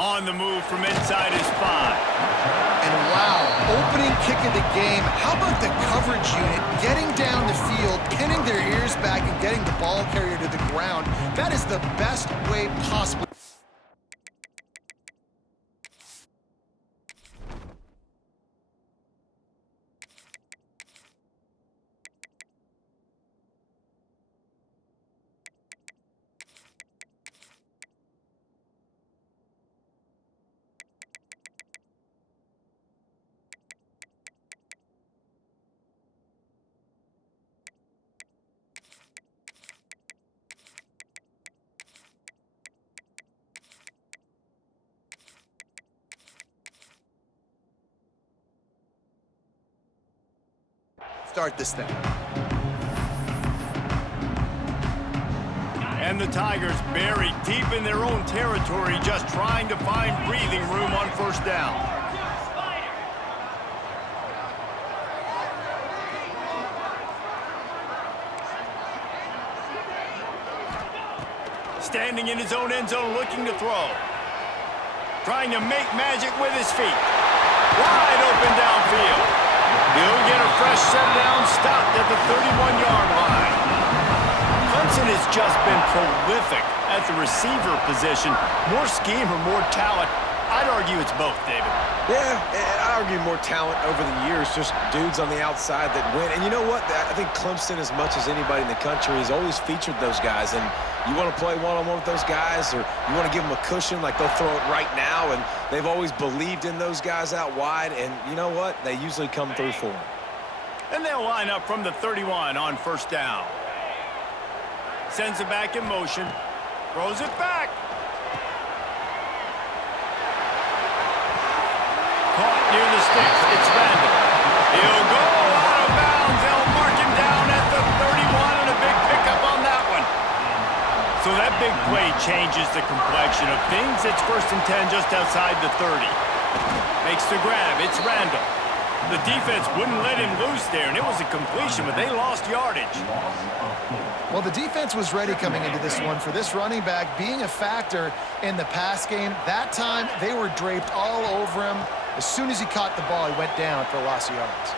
On the move from inside his 5. And wow, opening kick of the game. How about the coverage unit getting down the field, pinning their ears back and getting the ball carrier to the ground? That is the best way possible. Start this thing. And the Tigers buried deep in their own territory, just trying to find breathing room on first down. Standing in his own end zone, looking to throw. Trying to make magic with his feet. Wide open downfield. He'll get a fresh set down, stopped at the 31-yard line. Clemson has just been prolific at the receiver position. More scheme or more talent? I'd argue it's both, David. Yeah, I'd argue more talent over the years, just dudes on the outside that win. And you know what? I think Clemson, as much as anybody in the country, has always featured those guys. And you want to play one-on-one with those guys, or you want to give them a cushion, like they'll throw it right now. And they've always believed in those guys out wide. And you know what? They usually come through for them. And they'll line up from the 31 on first down. Sends it back in motion. Throws it back. Caught near the sticks. It's Randall. He'll go out of bounds. They'll mark him down at the 31 and a big pickup on that one. So that big play changes the complexion of things. It's 1st and 10 just outside the 30. Makes the grab. It's Randall. The defense wouldn't let him loose there, and it was a completion, but they lost yardage. Well, the defense was ready coming into this one for this running back being a factor in the pass game. That time, they were draped all over him. As soon as he caught the ball, he went down for a loss of yards.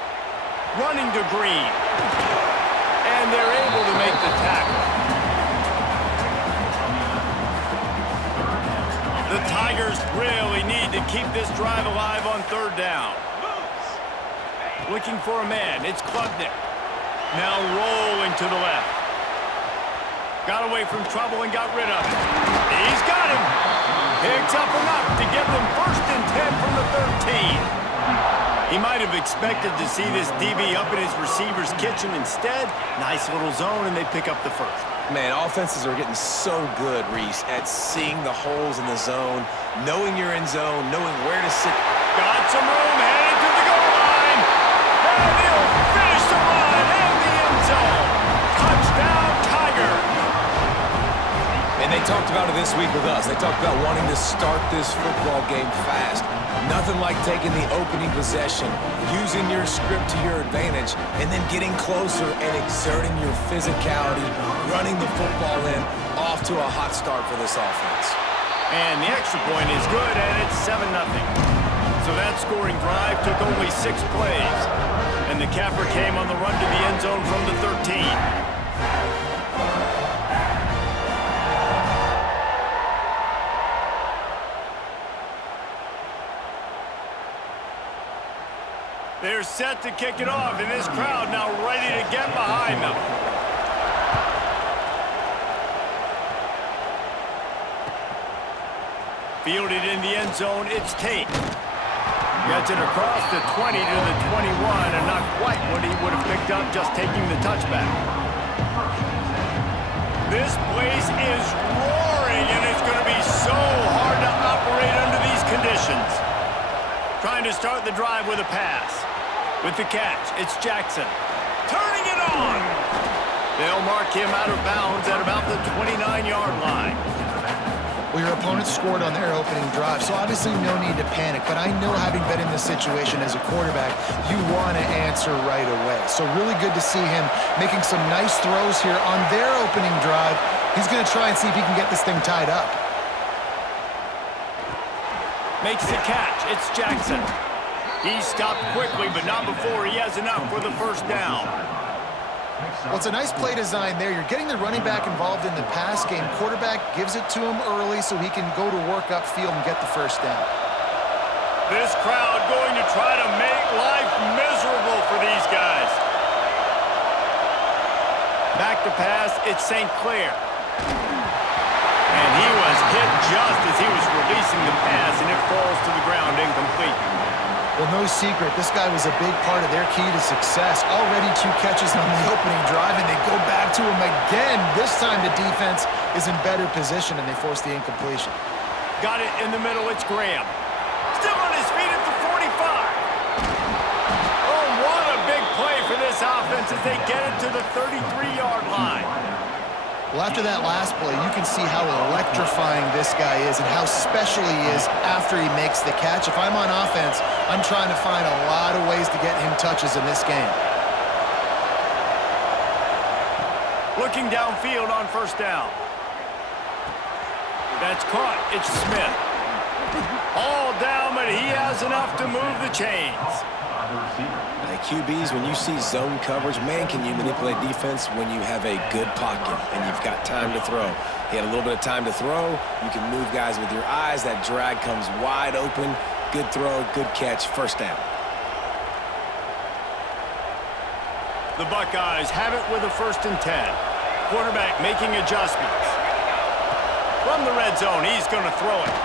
Running to Green. And they're able to make the tackle. The Tigers really need to keep this drive alive on 3rd down. Looking for a man. It's Klubnik. Now rolling to the left. Got away from trouble and got rid of it. He's got him. Picks up enough to give them 1st and 10 from the 13. He might have expected to see this DB up in his receiver's kitchen. Instead, nice little zone, and they pick up the 1st. Man, offenses are getting so good, Reese, at seeing the holes in the zone, knowing you're in zone, knowing where to sit. Got some room, headed to the goal line. And he'll finish the run in the end zone. Touchdown, Tigers. And they talked about it this week with us. They talked about wanting to start this football game fast. Nothing like taking the opening possession, using your script to your advantage, and then getting closer and exerting your physicality, running the football in, off to a hot start for this offense. And the extra point is good, and it's 7-0. So that scoring drive took only 6 plays. And the capper came on the run to the end zone from the 13. They're set to kick it off, and this crowd now ready to get behind them. Fielded in the end zone, it's Tate. Gets it across the 20 to the 21, and not quite what he would have picked up just taking the touchback. This place is roaring, and it's going to be so hard to operate under these conditions. Trying to start the drive with a pass. With the catch, it's Jackson. Turning it on! They'll mark him out of bounds at about the 29-yard line. Well, your opponent scored on their opening drive, so obviously no need to panic. But I know, having been in this situation as a quarterback, you want to answer right away. So really good to see him making some nice throws here on their opening drive. He's going to try and see if he can get this thing tied up. Makes the catch. It's Jackson. He stopped quickly, but not before he has enough for the first down. Well, it's a nice play design there. You're getting the running back involved in the pass game. Quarterback gives it to him early so he can go to work upfield and get the first down. This crowd going to try to make life miserable for these guys. Back to pass, it's St. Clair. And he was hit just as he was releasing the pass, and it falls to the ground incomplete. Well, no secret, this guy was a big part of their key to success. Already 2 catches on the opening drive, and they go back to him again. This time the defense is in better position, and they force the incompletion. Got it in the middle, it's Graham. Still on his feet at the 45. Oh, what a big play for this offense as they get it to the 33-yard line. Well, after that last play, you can see how electrifying this guy is and how special he is after he makes the catch. If I'm on offense, I'm trying to find a lot of ways to get him touches in this game. Looking downfield on first down. That's caught. It's Smith. All down, but he has enough to move the chains. QBs, when you see zone coverage, man, can you manipulate defense when you have a good pocket and you've got time to throw. He had a little bit of time to throw. You can move guys with your eyes. That drag comes wide open. Good throw, good catch, first down. The Buckeyes have it with a 1st and 10. Quarterback making adjustments. From the red zone, he's going to throw it.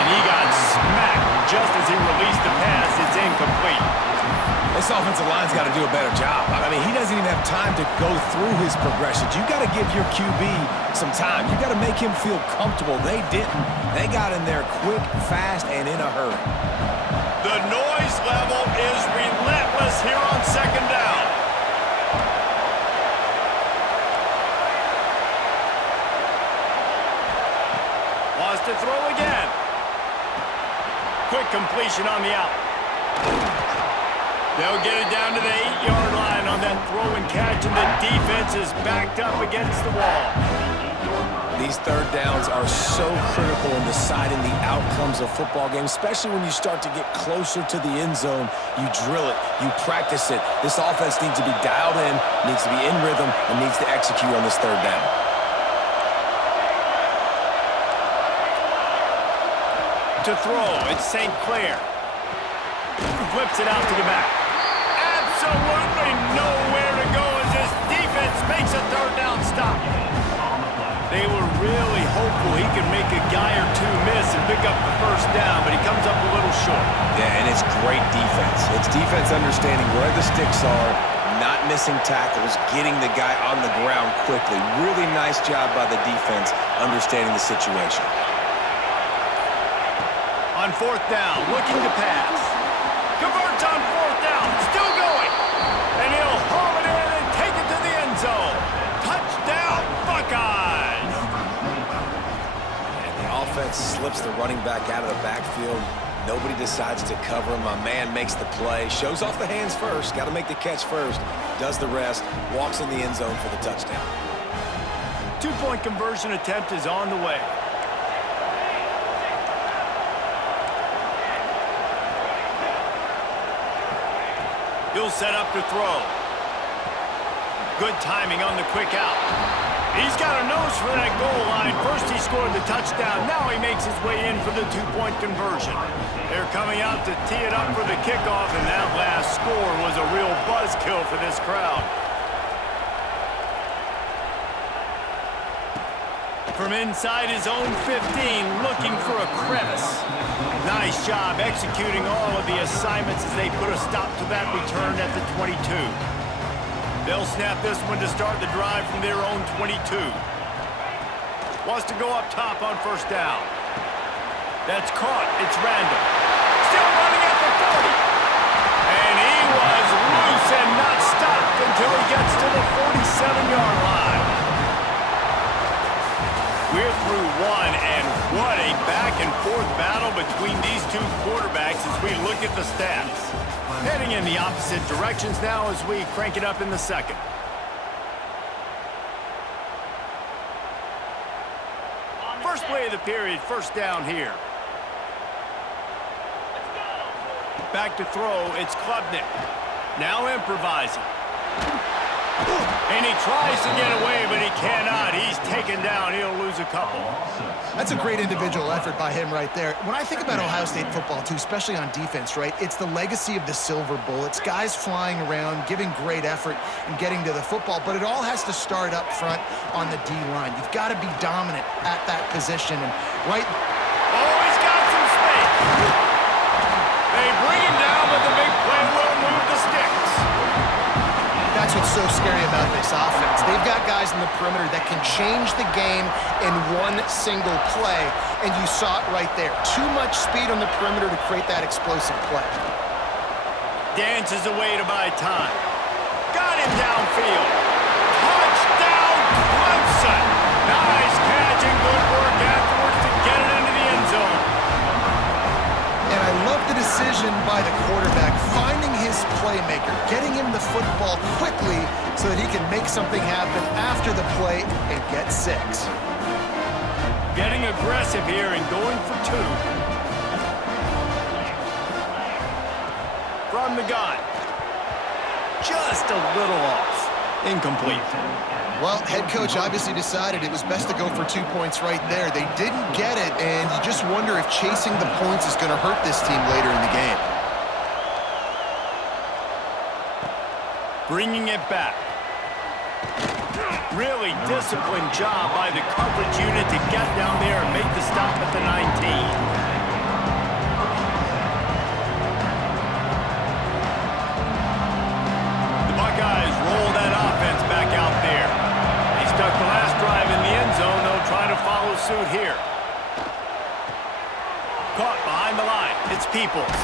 And he got smacked just as he released the pass. It's incomplete. This offensive line's got to do a better job. I mean, he doesn't even have time to go through his progressions. You got to give your QB some time. You got to make him feel comfortable. They didn't. They got in there quick, fast, and in a hurry. The noise level is relentless here on 2nd down. Wants to throw again. Quick completion on the out. They'll get it down to the 8-yard line on that throw and catch, and the defense is backed up against the wall. These 3rd downs are so critical in deciding the outcomes of football games, especially when you start to get closer to the end zone. You drill it, you practice it. This offense needs to be dialed in, needs to be in rhythm, and needs to execute on this 3rd down. To throw, it's St. Clair. Flips it out to the back. Absolutely nowhere to go as this defense makes a 3rd down stop. They were really hopeful he could make a guy or 2 miss and pick up the 1st down, but he comes up a little short. Yeah, and it's great defense. It's defense understanding where the sticks are, not missing tackles, getting the guy on the ground quickly. Really nice job by the defense understanding the situation. On 4th down, looking to pass. Converts on 4th down, still going. And he'll haul it in and take it to the end zone. Touchdown, Buckeyes! And the offense slips the running back out of the backfield. Nobody decides to cover him. My man makes the play. Shows off the hands first. Got to make the catch first. Does the rest. Walks in the end zone for the touchdown. 2-point conversion attempt is on the way. He'll set up to throw. Good timing on the quick out. He's got a nose for that goal line. First he scored the touchdown. Now he makes his way in for the 2-point conversion. They're coming out to tee it up for the kickoff, and that last score was a real buzzkill for this crowd. From inside his own 15, looking for a crevice. Nice job executing all of the assignments as they put a stop to that return at the 22. They'll snap this one to start the drive from their own 22. Wants to go up top on 1st down. That's caught. It's Randall. Still running at the 40. And he was loose and not stopped until he gets to the 47-yard line. We're through one, and what a back-and-forth battle between these 2 quarterbacks as we look at the stats. Heading in the opposite directions now as we crank it up in the 2nd. First play of the period, 1st down here. Back to throw, it's Klubnik. Now improvising. And he tries to get away, but he cannot. He's taken down. He'll lose a couple. That's a great individual effort by him right there. When I think about Ohio State football, too, especially on defense, right, it's the legacy of the Silver Bullets, guys flying around, giving great effort and getting to the football, but it all has to start up front on the D-line. You've got to be dominant at that position. And right... Oh, he's got some space. They bring him down, but the big play will move the sticks. That's what's so scary about this offense. They've got guys in the perimeter that can change the game in one single play, and you saw it right there. Too much speed on the perimeter to create that explosive play. Dances away to buy time. Got him downfield. Touchdown, Clemson. Nice catch and good work afterwards to get it into the end zone. And I love the decision by the quarterback, finding his playmaker, getting him the football quickly so that he can make something happen after the play and get 6. Getting aggressive here and going for 2. From the gun. Just a little off. Incomplete. Well, head coach obviously decided it was best to go for 2 points right there. They didn't get it, and you just wonder if chasing the points is going to hurt this team later in the game. Bringing it back. Really disciplined job by the coverage unit to get down there and make the stop at the 19. Buckeyes roll that offense back out there. They stuck the last drive in the end zone. They'll try to follow suit here. Caught behind the line. It's Peoples.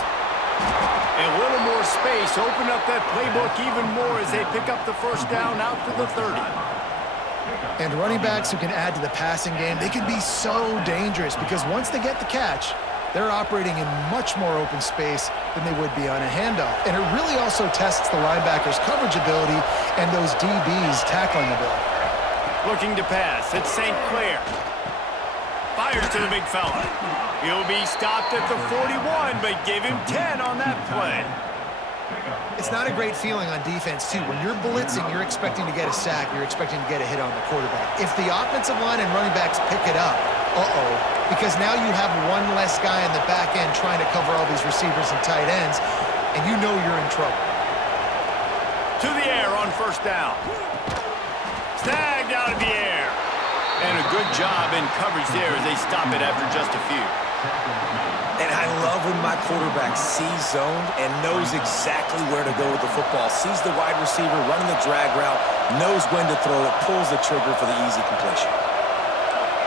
A little more space. Open up that playbook even more as they pick up the first down out to the 30. And running backs who can add to the passing game, they can be so dangerous because once they get the catch, they're operating in much more open space than they would be on a handoff. And it really also tests the linebackers' coverage ability and those DBs' tackling ability. Looking to pass. It's St. Clair. Fires to the big fella. He'll be stopped at the 41, but give him 10 on that play. It's not a great feeling on defense, too. When you're blitzing, you're expecting to get a sack. You're expecting to get a hit on the quarterback. If the offensive line and running backs pick it up, because now you have one less guy in the back end trying to cover all these receivers and tight ends, and you know you're in trouble. To the air on first down. Snagged out of the air. And a good job in coverage there as they stop it after just a few. And I love when my quarterback sees zoned and knows exactly where to go with the football. Sees the wide receiver running the drag route, knows when to throw it, pulls the trigger for the easy completion.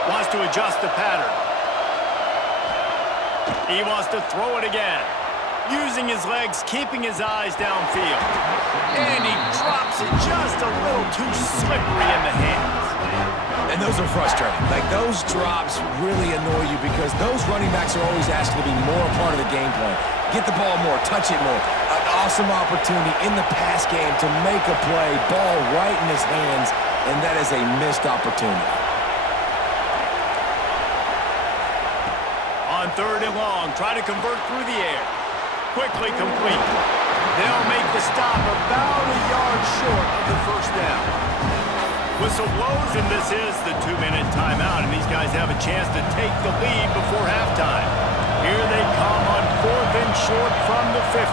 Wants to adjust the pattern. He wants to throw it again. Using his legs, keeping his eyes downfield. And he drops it just a little too slippery in the hands. And those are frustrating. Like, those drops really annoy you because those running backs are always asking to be more a part of the game plan. Get the ball more, touch it more. An awesome opportunity in the pass game to make a play, ball right in his hands, and that is a missed opportunity. On 3rd and long, try to convert through the air. Quickly complete. They'll make the stop about a yard short of the first down. Whistle blows, and this is the 2-minute timeout, and these guys have a chance to take the lead before halftime. Here they come on 4th and short from the 50.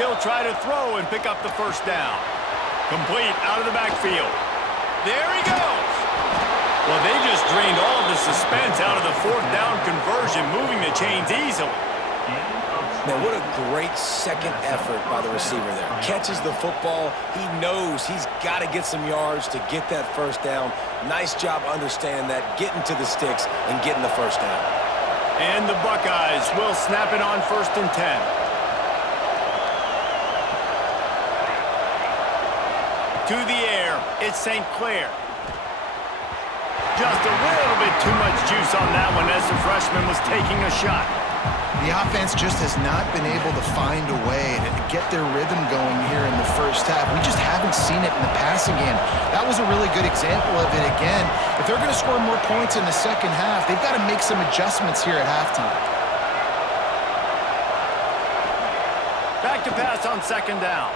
He'll try to throw and pick up the first down. Complete out of the backfield. There he goes. Well, they just drained all of the suspense out of the 4th down conversion, moving the chains easily. Now, what a great second effort by the receiver there. Catches the football. He knows he's got to get some yards to get that first down. Nice job understanding that, getting to the sticks and getting the first down. And the Buckeyes will snap it on 1st and 10. To the air, it's St. Clair. Just a little bit too much juice on that one as the freshman was taking a shot. The offense just has not been able to find a way to get their rhythm going here in the first half. We just haven't seen it in the passing game. That was a really good example of it again. If they're going to score more points in the second half, they've got to make some adjustments here at halftime. Back to pass on second down.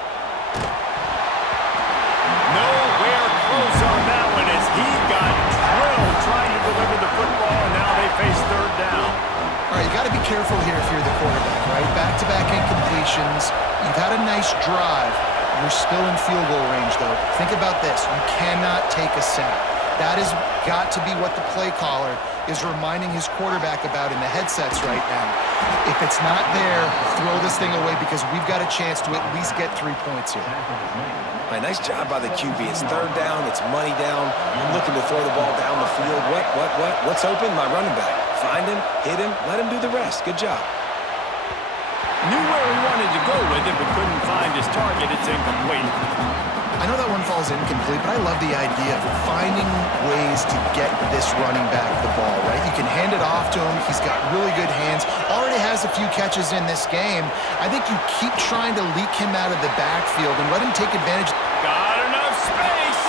Nowhere close on that one as he got drilled trying to deliver the football, and now they face third down. All right, you got to be careful here if you're the quarterback, right? Back-to-back incompletions. You've had a nice drive. You're still in field goal range, though. Think about this. You cannot take a sack. That has got to be what the play caller is reminding his quarterback about in the headsets right now. If it's not there, throw this thing away because we've got a chance to at least get 3 points here. All right, nice job by the QB. It's third down. It's money down. I'm looking to throw the ball down the field. What's open? My running back. Find him, hit him, let him do the rest. Good job. Knew where he wanted to go with it, but couldn't find his target. It's incomplete. I know that one falls incomplete, but I love the idea of finding ways to get this running back the ball, right? You can hand it off to him. He's got really good hands. Already has a few catches in this game. I think you keep trying to leak him out of the backfield and let him take advantage. Got enough space.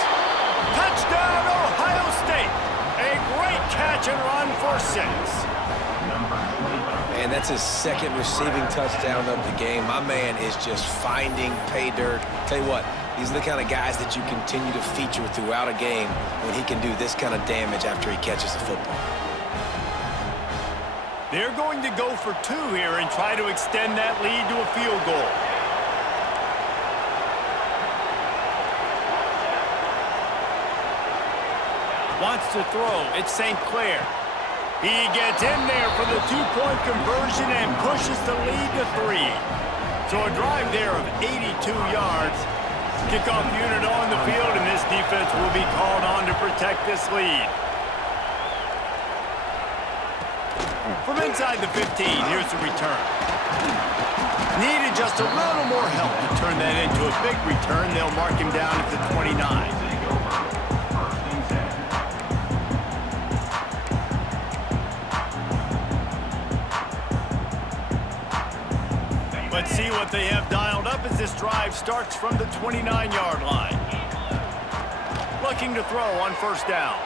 Touchdown, Ohio State. A great catch and run for 6. Man, that's his second receiving touchdown of the game. My man is just finding pay dirt. Tell you what, these are the kind of guys that you continue to feature throughout a game when he can do this kind of damage after he catches the football. They're going to go for 2 here and try to extend that lead to a field goal. Wants to throw. It's St. Clair. He gets in there for the 2-point conversion and pushes the lead to 3. So a drive there of 82 yards. Kickoff unit on the field, and this defense will be called on to protect this lead. From inside the 15, here's the return. Needed just a little more help to turn that into a big return. They'll mark him down at the 29. Let's see what they have dialed up as this drive starts from the 29-yard line. Looking to throw on first down.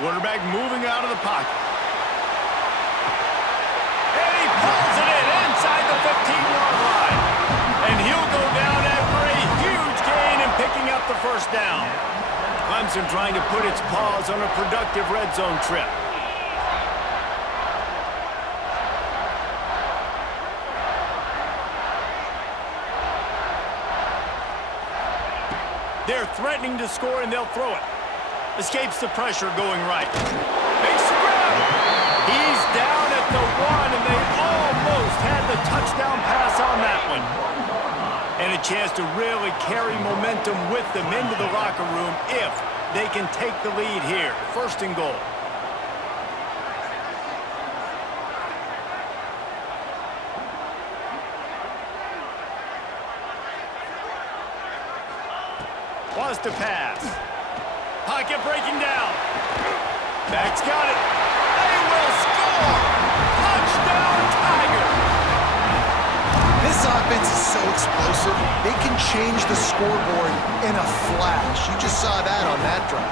Quarterback moving out of the pocket. And he pulls it in inside the 15-yard line. And he'll go down after a huge gain and picking up the first down. Clemson trying to put its paws on a productive red zone trip. They're threatening to score, and they'll throw it. Escapes the pressure going right. Makes the grab. He's down at the 1, and they almost had the touchdown pass on that one. And a chance to really carry momentum with them into the locker room if they can take the lead here. First and goal. Wants to pass. Pocket breaking down. Back's got it. They will score! Touchdown, Tigers! This offense is so explosive, they can change the scoreboard in a flash. You just saw that on that drive.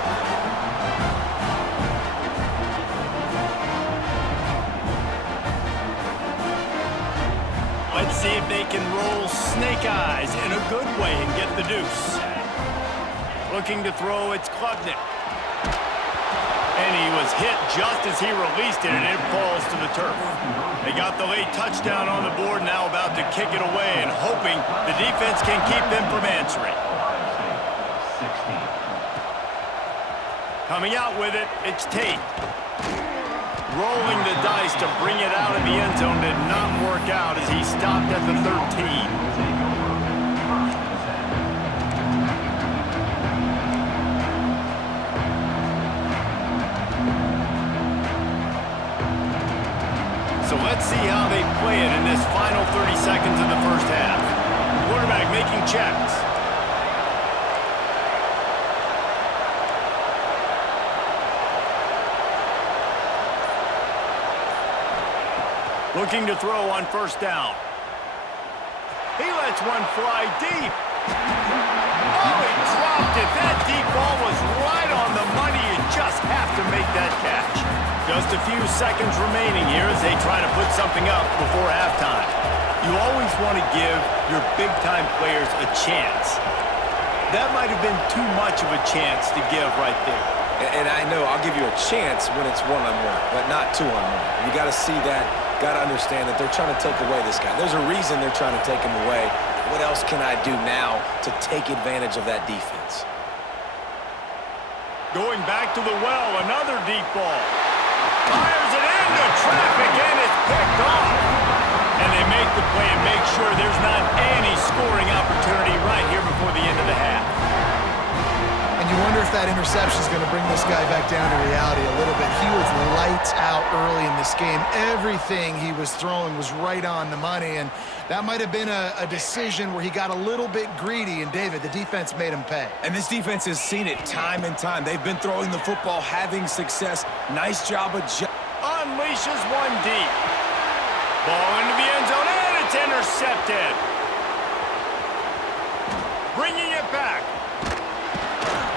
Let's see if they can roll snake eyes in a good way and get the deuce. Looking to throw, it's Klubnik. And he was hit just as he released it, and it falls to the turf. They got the late touchdown on the board, now about to kick it away and hoping the defense can keep them from answering. Coming out with it, it's Tate. Rolling the dice to bring it out of the end zone did not work out as he stopped at the 13. So let's see how they play it in this final 30 seconds of the first half. Quarterback making checks. Looking to throw on first down. He lets one fly deep. Oh, he dropped it. That deep ball was right on the money. You just have to make that catch. Just a few seconds remaining here as they try to put something up before halftime. You always want to give your big-time players a chance. That might have been too much of a chance to give right there. And I know I'll give you a chance when it's one-on-one, but not two-on-one. You got to see that, got to understand that they're trying to take away this guy. There's a reason they're trying to take him away. What else can I do now to take advantage of that defense? Going back to the well, another deep ball. Fires it into traffic, and it's picked off. And they make the play and make sure there's not any scoring opportunity right here before the end of the half. And you wonder if that interception is going to bring this guy back down to reality a little bit. He was lights out early in this game. Everything he was throwing was right on the money, and that might have been a decision where he got a little bit greedy, and David, the defense made him pay. And this defense has seen it time and time. They've been throwing the football, having success. Nice job of unleashes one deep. Ball into the end zone, and it's intercepted. Bringing it back.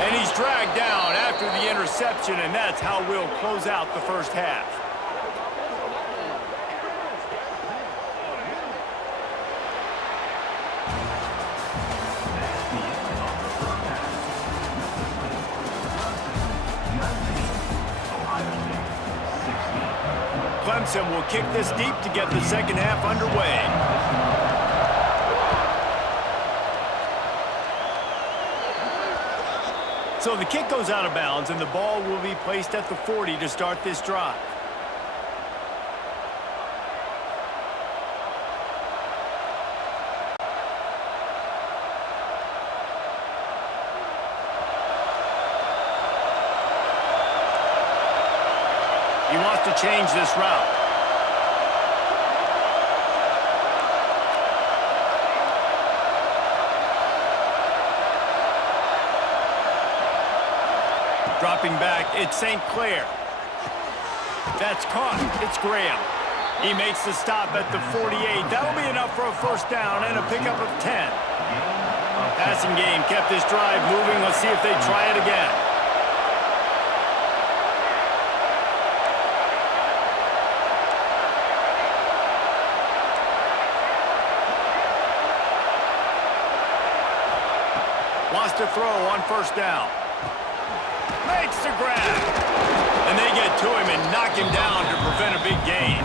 And he's dragged down after the interception, and that's how we'll close out the first half. Clemson will kick this deep to get the second half underway. So the kick goes out of bounds, and the ball will be placed at the 40 to start this drive. He wants to change this route. Dropping back, it's St. Clair. That's caught. It's Graham. He makes the stop at the 48. That'll be enough for a first down and a pickup of 10. Passing game kept this drive moving. Let's see if they try it again. Wants to throw on first down. Makes the grab. And they get to him and knock him down to prevent a big gain.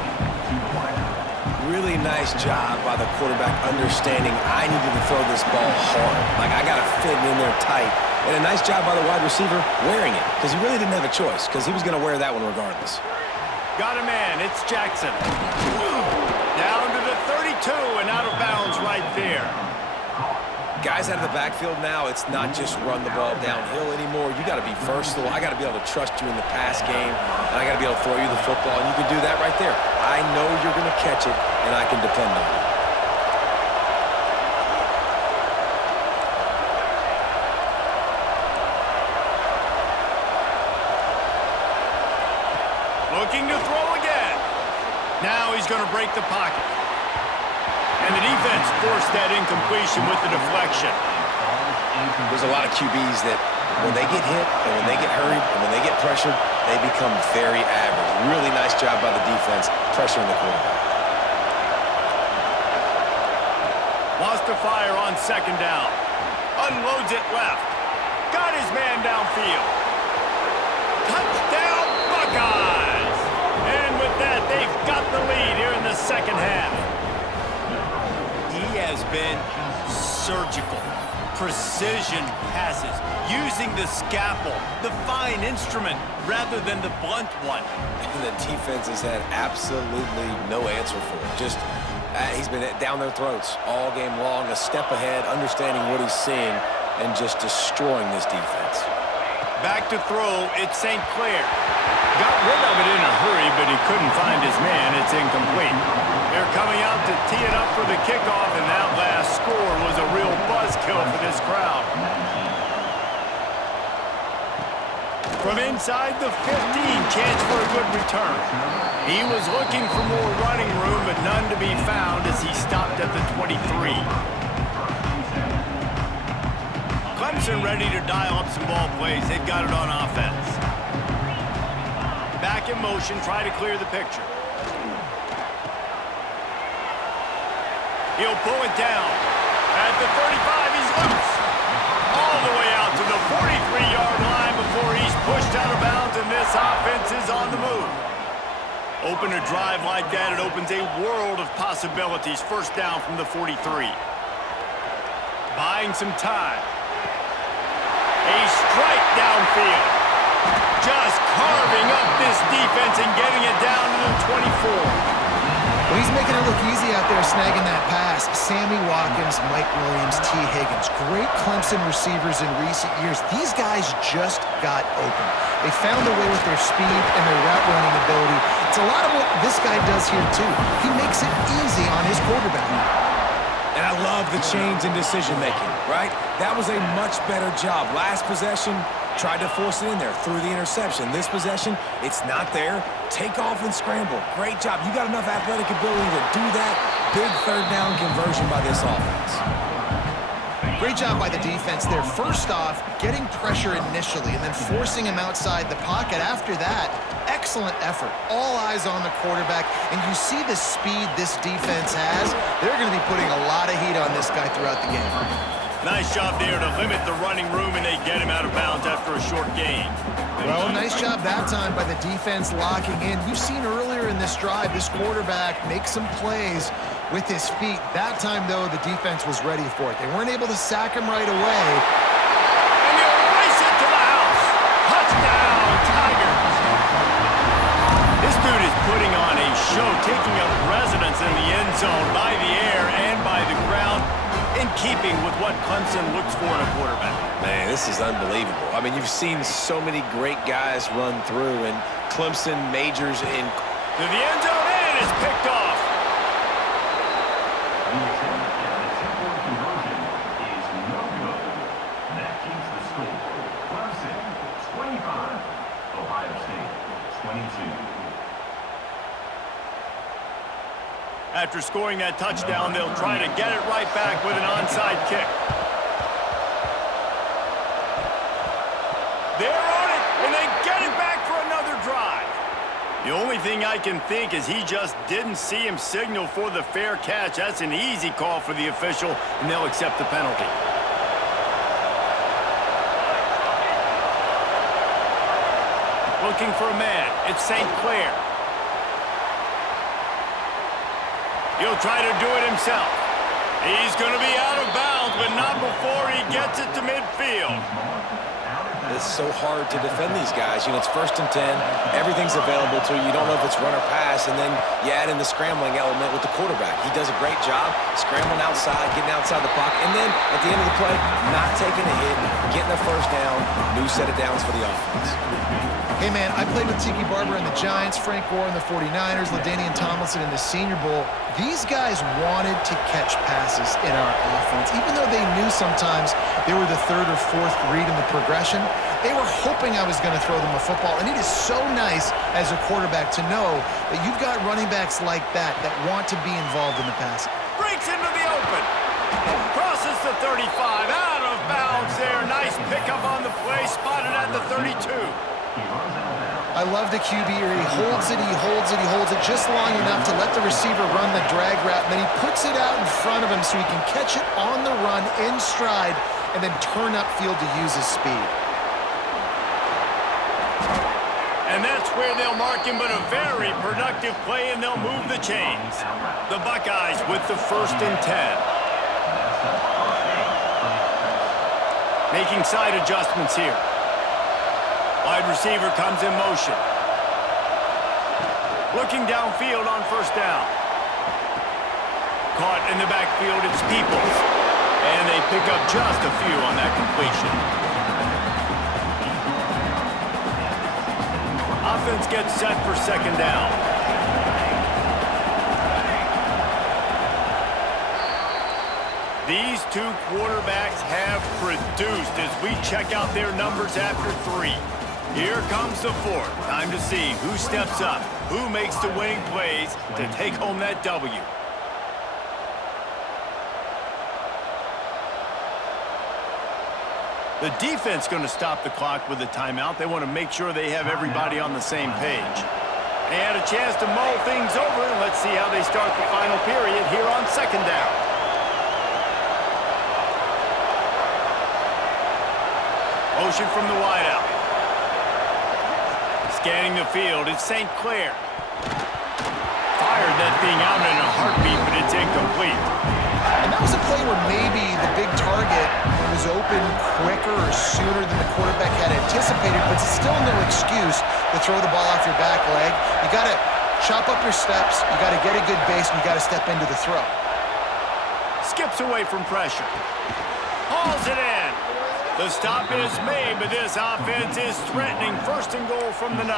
Really nice job by the quarterback understanding I needed to throw this ball hard. Like, I got to fit it in there tight. And a nice job by the wide receiver wearing it, because he really didn't have a choice, because he was going to wear that one regardless. Got a man. It's Jackson. Down to the 32 and out of bounds right there. Guys out of the backfield now, it's not just run the ball downhill anymore. You got to be versatile. I got to be able to trust you in the pass game, and I got to be able to throw you the football, and you can do that right there. I know you're going to catch it, and I can depend on it. Looking to throw again. Now he's going to break the pocket. And the defense forced that incompletion with the deflection. There's a lot of QBs that when they get hit and when they get hurried and when they get pressured, they become very average. Really nice job by the defense pressuring the quarterback. Wants to fire on second down. Unloads it left. Got his man downfield. Touchdown, Buckeyes! And with that, they've got the lead here in the second half. He has been surgical. Precision passes, using the scalpel, the fine instrument, rather than the blunt one. And the defense has had absolutely no answer for it. Just, he's been down their throats all game long, a step ahead, understanding what he's seeing, and just destroying this defense. Back to throw, it's St. Clair. Got rid of it in a hurry, but he couldn't find his man. It's incomplete. They're coming out to tee it up for the kickoff, and that last score was a real buzzkill for this crowd. From inside the 15, chance for a good return. He was looking for more running room, but to be found as he stopped at the 23. Clemson ready to dial up some ball plays. They've got it on offense. Back in motion, try to clear the picture. He'll pull it down. At the 35, he's loose. All the way out to the 43-yard line before he's pushed out of bounds, and this offense is on the move. Open a drive like that, it opens a world of possibilities. First down from the 43. Buying some time. A strike downfield. Just carving up this defense and getting it down to the 24. Well, he's making it look easy out there, snagging that pass. Sammy Watkins, Mike Williams, T. Higgins. Great Clemson receivers in recent years. These guys just got open. They found a way with their speed and their route running ability. It's a lot of what this guy does here, too. He makes it easy on his quarterback. And I love the change in decision-making, right? That was a much better job. Last possession, tried to force it in there through the interception. This possession, it's not there. Take off and scramble. Great job. You got enough athletic ability to do that. Big third down conversion by this offense. Great job by the defense there. First off, getting pressure initially and then forcing him outside the pocket after that. Excellent effort. All eyes on the quarterback, and you see the speed this defense has. They're going to be putting a lot of heat on this guy throughout the game. Nice job there to limit the running room, and they get him out of bounds after a short gain. Well, nice job that time by the defense locking in. We've seen earlier in this drive this quarterback make some plays with his feet. That time, though, the defense was ready for it. They weren't able to sack him right away. And he'll race it to the house. Touchdown, Tigers. This dude is putting on a show, taking up residence in the end zone by the air and by the ground, in keeping with what Clemson looks for in a quarterback. Man, this is unbelievable. I mean, you've seen so many great guys run through, and Clemson majors in. To the end zone, and it's picked off. After scoring that touchdown, they'll try to get it right back with an onside kick. They're on it, and they get it back for another drive. The only thing I can think is he just didn't see him signal for the fair catch. That's an easy call for the official, and they'll accept the penalty. Looking for a man. It's St. Clair. He'll try to do it himself. He's going to be out of bounds, but not before he gets it to midfield. It's so hard to defend these guys. You know, it's 1st and 10. Everything's available to you. You don't know if it's run or pass, and then you add in the scrambling element with the quarterback. He does a great job scrambling outside, getting outside the pocket, and then at the end of the play, not taking a hit, getting the first down, new set of downs for the offense. Hey, man, I played with Tiki Barber in the Giants, Frank Gore in the 49ers, LaDainian Tomlinson in the Senior Bowl. These guys wanted to catch passes in our offense. Even though they knew sometimes they were the 3rd or 4th read in the progression, they were hoping I was going to throw them a football. And it is so nice as a quarterback to know that you've got running backs like that want to be involved in the passing. Breaks into the open. Crosses the 35. Out of bounds there. Nice pickup on the play. Spotted at the 32. I love the QB here. He holds it, he holds it, he holds it just long enough to let the receiver run the drag route, and then he puts it out in front of him so he can catch it on the run in stride and then turn upfield to use his speed. And that's where they'll mark him, but a very productive play, and they'll move the chains. The Buckeyes with the 1st and 10. Making side adjustments here. Wide receiver comes in motion. Looking downfield on 1st down. Caught in the backfield, it's Peoples. And they pick up just a few on that completion. Offense gets set for 2nd down. These two quarterbacks have produced as we check out their numbers after 3. Here comes the 4th. Time to see who steps up, who makes the winning plays to take home that W. The defense going to stop the clock with a timeout. They want to make sure they have everybody on the same page. They had a chance to mull things over, and let's see how they start the final period here on second down. Motion from the wideout. Scanning the field, it's St. Clair. Fired that thing out in a heartbeat, but it's incomplete. And that was a play where maybe the big target was open quicker or sooner than the quarterback had anticipated, but it's still no excuse to throw the ball off your back leg. You got to chop up your steps, you got to get a good base, and you got to step into the throw. Skips away from pressure. Hauls it in. The stop is made, but this offense is threatening first and goal from the 9.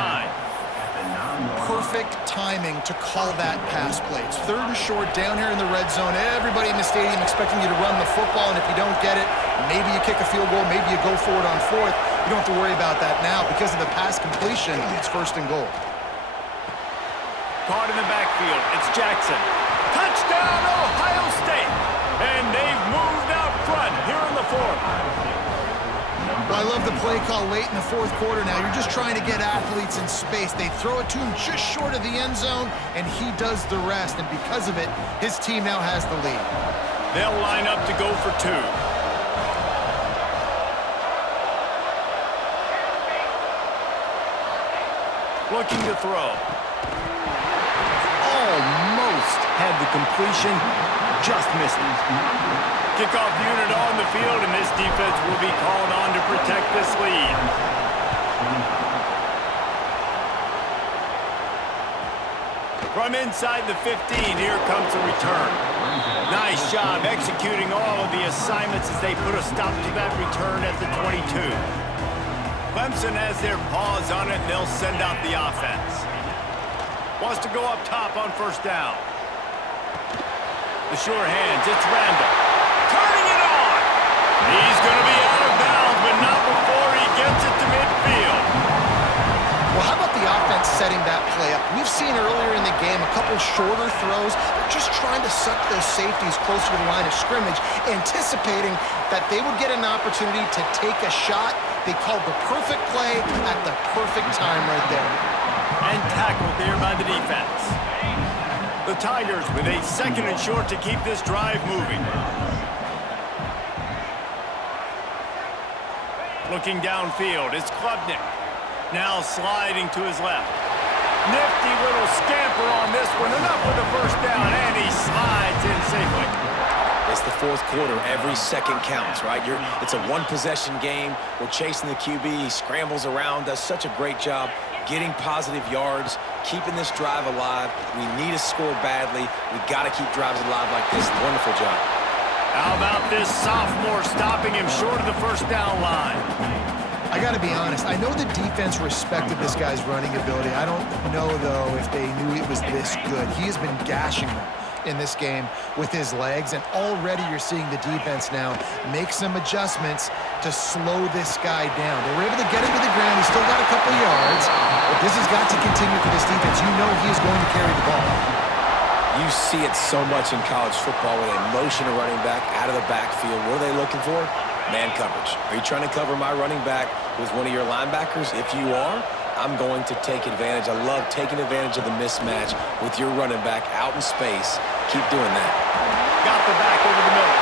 Perfect timing to call that pass play. It's third and short down here in the red zone. Everybody in the stadium expecting you to run the football, and if you don't get it, maybe you kick a field goal, maybe you go for it on fourth. You don't have to worry about that now. Because of the pass completion, it's first and goal. Caught in the backfield, it's Jackson. Touchdown, Ohio State! And they've moved out front here in the fourth. Well, I love the play call late in the fourth quarter now. You're just trying to get athletes in space. They throw it to him just short of the end zone, and he does the rest. And because of it, his team now has the lead. They'll line up to go for 2. Looking to throw. Almost had the completion, just missed it. Kickoff unit on the field, and this defense will be called on to protect this lead. From inside the 15, here comes the return. Nice job executing all of the assignments as they put a stop to that return at the 22. Clemson has their paws on it, and they'll send out the offense. Wants to go up top on first down. The sure hands, it's Randall. Turning it on! He's going to be out of bounds, but not before he gets it to midfield. Well, how about the offense setting that play up? We've seen earlier in the game a couple shorter throws. They're just trying to suck those safeties closer to the line of scrimmage, anticipating that they would get an opportunity to take a shot. They called the perfect play at the perfect time right there. And tackled there by the defense. The Tigers with a second and short to keep this drive moving. Looking downfield, it's Klubnik. Now sliding to his left. Nifty little scamper on this one. Enough for the first down, and he slides in safely. It's the fourth quarter. Every second counts, right? It's a one-possession game. We're chasing the QB. He scrambles around, does such a great job getting positive yards, keeping this drive alive. We need to score badly. We got to keep drives alive like this. Wonderful job. How about this sophomore stopping him short of the first down line? I got to be honest. I know the defense respected this guy's running ability. I don't know, though, if they knew it was this good. He has been gashing them in this game with his legs, and already you're seeing the defense now make some adjustments to slow this guy down. They were able to get him to the ground. He's still got a couple yards, but this has got to continue for this defense. You know he is going to carry the ball. You see it so much in college football where they motion a running back out of the backfield. What are they looking for? Man coverage. Are you trying to cover my running back with one of your linebackers? If you are, I'm going to take advantage. I love taking advantage of the mismatch with your running back out in space. Keep doing that. Got the back over the middle.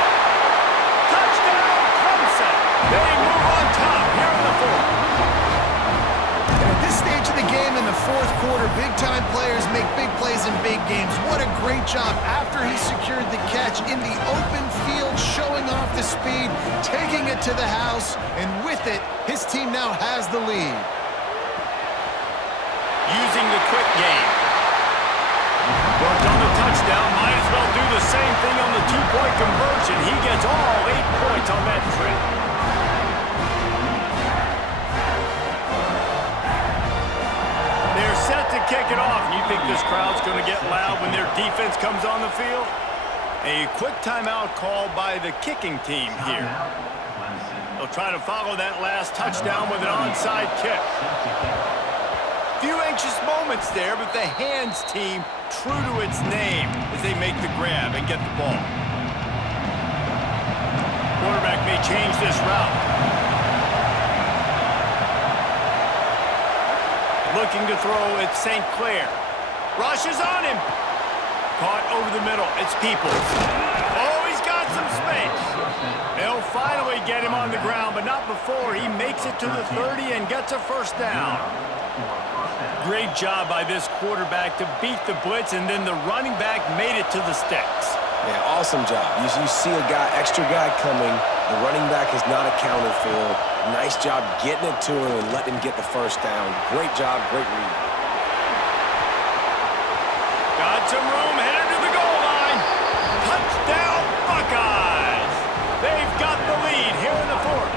Touchdown, Clemson. They move on top here in the fourth. And at this stage of the game in the fourth quarter, big-time players make big plays in big games. What a great job after he secured the catch in the open field, showing off the speed, taking it to the house, and with it, his team now has the lead. Using the quick game. Worked on the touchdown. Might as well do the same thing on the two-point conversion. He gets all 8 points on that trip. They're set to kick it off. You think this crowd's going to get loud when their defense comes on the field? A quick timeout called by the kicking team here. They'll try to follow that last touchdown with an onside kick. Few anxious moments there, but the hands team true to its name as they make the grab and get the ball. Quarterback may change this route. Looking to throw at St. Clair. Rushes on him. Caught over the middle. It's Peoples. Oh, he's got some space. They'll finally get him on the ground, but not before he makes it to the 30 and gets a first down. Great job by this quarterback to beat the blitz, and then the running back made it to the sticks. Yeah, awesome job. You see a extra guy coming. The running back is not accounted for. Nice job getting it to him and letting him get the first down. Great job, great read. Got some room, headed to the goal line. Touchdown, Buckeyes. They've got the lead here in the fourth.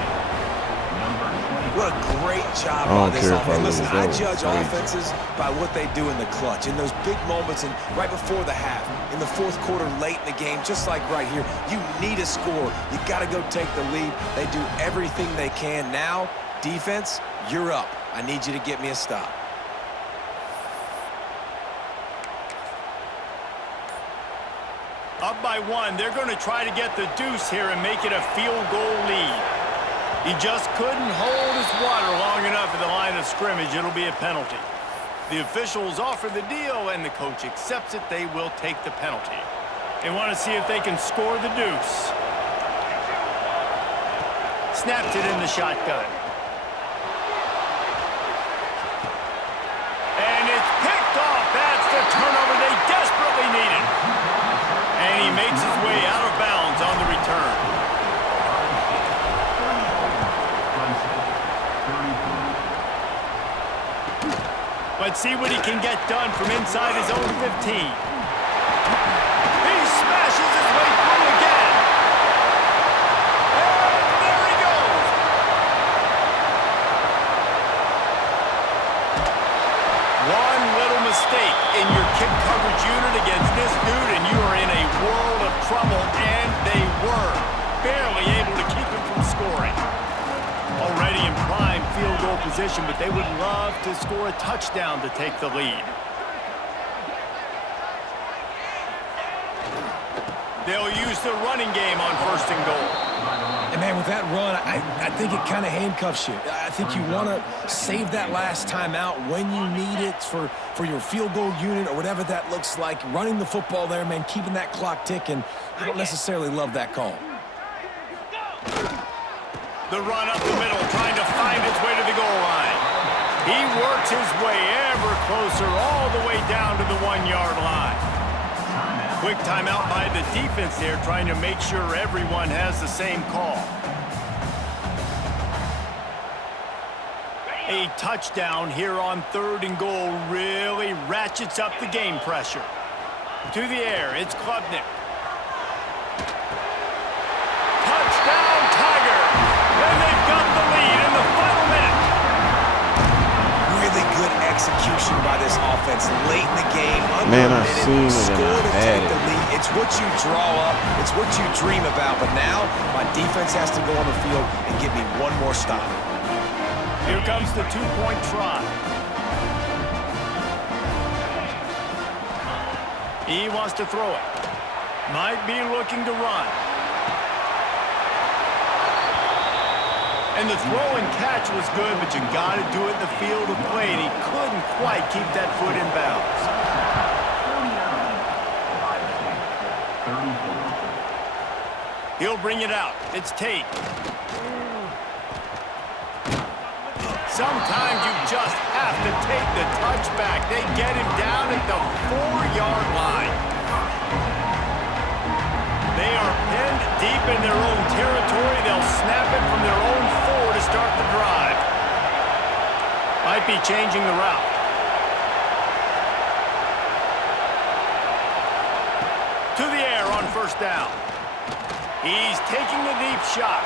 What a great job by this offense. Listen, I judge offenses by what they do in the clutch, in those big moments and right before the half, in the fourth quarter, late in the game, just like right here. You need a score. You got to go take the lead. They do everything they can. Now, defense, you're up. I need you to get me a stop. Up by one, they're going to try to get the deuce here and make it a field goal lead. He just couldn't hold his water long enough at the line of scrimmage. It'll be a penalty. The officials offer the deal, and the coach accepts it. They will take the penalty. They want to see if they can score the deuce. Snaps it in the shotgun. And it's picked off. That's the turnover they desperately needed. And he makes his way out of bounds on the return. Let's see what he can get done from inside his own 15. He smashes his way through again. And there he goes. One little mistake in your kick coverage unit against this dude, and you are in a world of trouble, and they were barely able to keep him from scoring. Already in prime field goal position, but they would love to score a touchdown to take the lead. They'll use the running game on first and goal. And, man, with that run, I think it kind of handcuffs you. I think you want to save that last time out when you need it for your field goal unit or whatever that looks like. Running the football there, man, keeping that clock ticking. I don't necessarily love that call. The run up the middle, trying to find its way to the goal line. He works his way ever closer, all the way down to the 1-yard line. Quick timeout by the defense there, trying to make sure everyone has the same call. A touchdown here on third and goal really ratchets up the game pressure. To the air, it's Klubnik. Touchdown, Tiger! And they've got the lead in the final minute. Really good execution by this offense late in the game. Man, I seen it scored and I had take the lead. It's what you draw up. It's what you dream about. But now my defense has to go on the field and give me one more stop. Here comes the two-point try. He wants to throw it. Might be looking to run. And the throw and catch was good, but you got to do it in the field of play, and he couldn't quite keep that foot in bounds. He'll bring it out. It's Tate. Sometimes you just have to take the touchback. They get him down at the 4-yard line. They are pinned deep in their own territory. They'll snap it from their own 4 to start the drive. Might be changing the route. To the air on first down. He's taking the deep shot.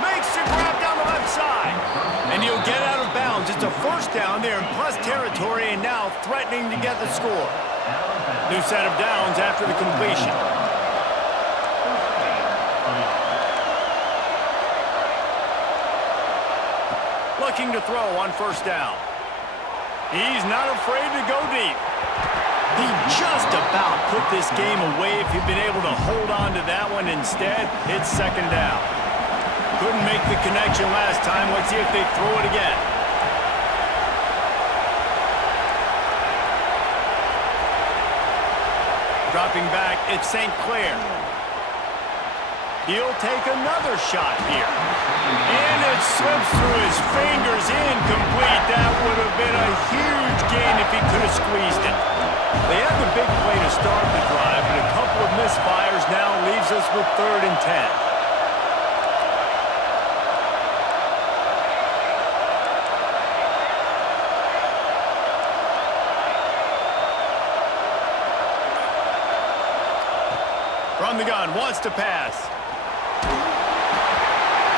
Makes the grab down the left side. And he'll get out of bounds. It's a first down there in plus territory, and now threatening to get the score. New set of downs after the completion. Looking to throw on first down. He's not afraid to go deep. He just about put this game away if he'd been able to hold on to that one. Instead, it's second down. Couldn't make the connection last time. Let's see if they throw it again. Dropping back, it's St. Clair. He'll take another shot here. And it slips through his fingers, incomplete. That would have been a huge gain if he could have squeezed it. They had the big play to start the drive, but a couple of misfires now leaves us with 3rd and 10. From the gun, wants to pass.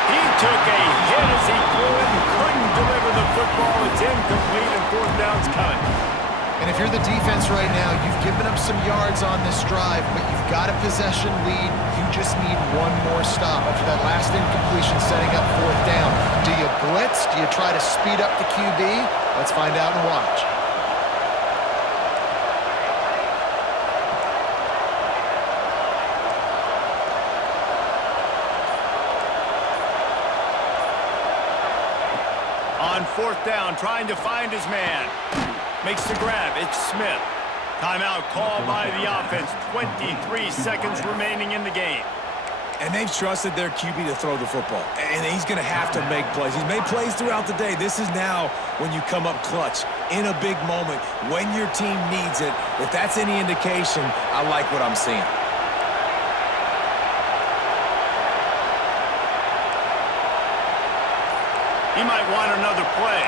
He took a hit as he threw it and couldn't deliver the football. It's incomplete and 4th down's coming. And if you're the defense right now, you've given up some yards on this drive, but you've got a possession lead. You just need one more stop after that last incompletion setting up 4th down. Do you blitz? Do you try to speed up the QB? Let's find out and watch. On 4th down, trying to find his man. Makes the grab. It's Smith. Timeout called by the offense. 23 seconds remaining in the game. And they've trusted their QB to throw the football. And he's going to have to make plays. He's made plays throughout the day. This is now when you come up clutch in a big moment when your team needs it. If that's any indication, I like what I'm seeing. He might want another play.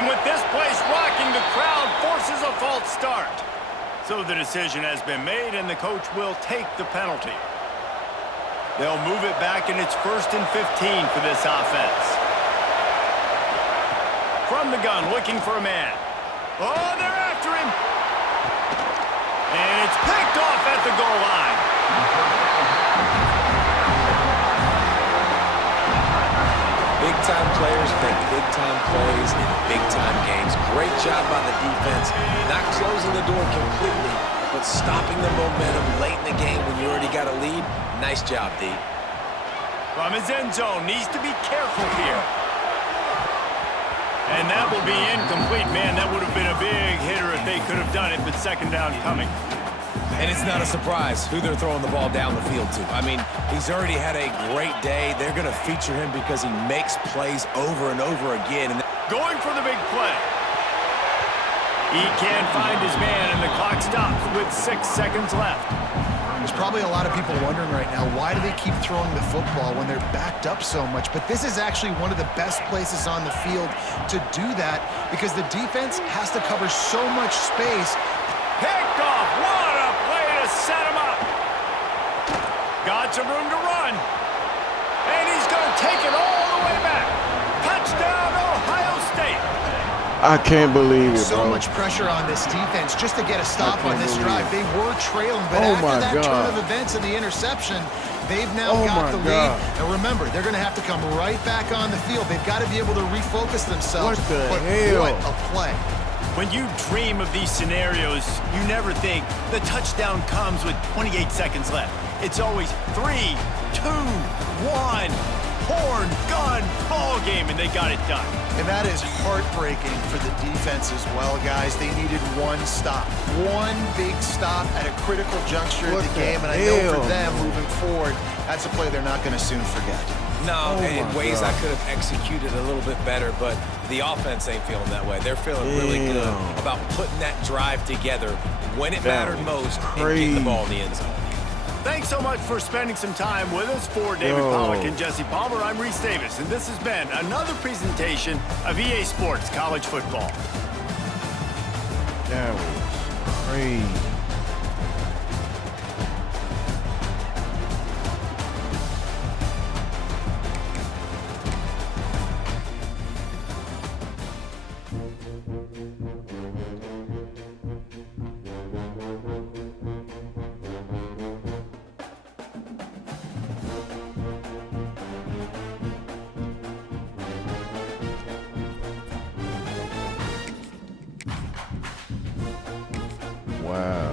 And with this place rocking, the crowd forces a false start. So the decision has been made, and the coach will take the penalty. They'll move it back, and it's 1st and 15 for this offense. From the gun, looking for a man. Oh, they're after him. And it's picked off at the goal line. Big-time players make big-time plays in big-time games. Great job by the defense, not closing the door completely, but stopping the momentum late in the game when you already got a lead. Nice job, D. From his end zone, needs to be careful here. And that will be incomplete. Man, that would have been a big hitter if they could have done it, but 2nd down coming. And it's not a surprise who they're throwing the ball down the field to. I mean, he's already had a great day. They're going to feature him because he makes plays over and over again. And going for the big play. He can't find his man, and the clock stops with 6 seconds left. There's probably a lot of people wondering right now, why do they keep throwing the football when they're backed up so much? But this is actually one of the best places on the field to do that because the defense has to cover so much space. Picked off. What a play to set him up. Got some room to run. And he's going to take it all the way back. Touchdown, Ohio State. I can't believe it, So bro. much pressure on this defense just to get a stop on this drive. They were trailing, but Oh after my that God. turn of events and the interception, they've now Oh got my the God. lead. And remember, they're going to have to come right back on the field. They've got to be able to refocus themselves. What the but hell? what a play. When you dream of these scenarios, you never think the touchdown comes with 28 seconds left. It's always 3, 2, 1, horn, gun, ball game, and they got it done. And that is heartbreaking for the defense as well, guys. They needed one stop. One big stop at a critical juncture What of the the game. And I know hell, for them, man? moving forward, that's a play they're not going to soon forget. no, Oh in my ways God. I could have executed a little bit better, but the offense ain't feeling that way. They're feeling really good Damn. about putting that drive together when it That mattered was most and getting the crazy. ball in the end zone. Thanks so much for spending some time with us. For David Yo. Pollack and Jesse Palmer, I'm Reese Davis, and this has been another presentation of EA Sports College Football. That was crazy. Wow.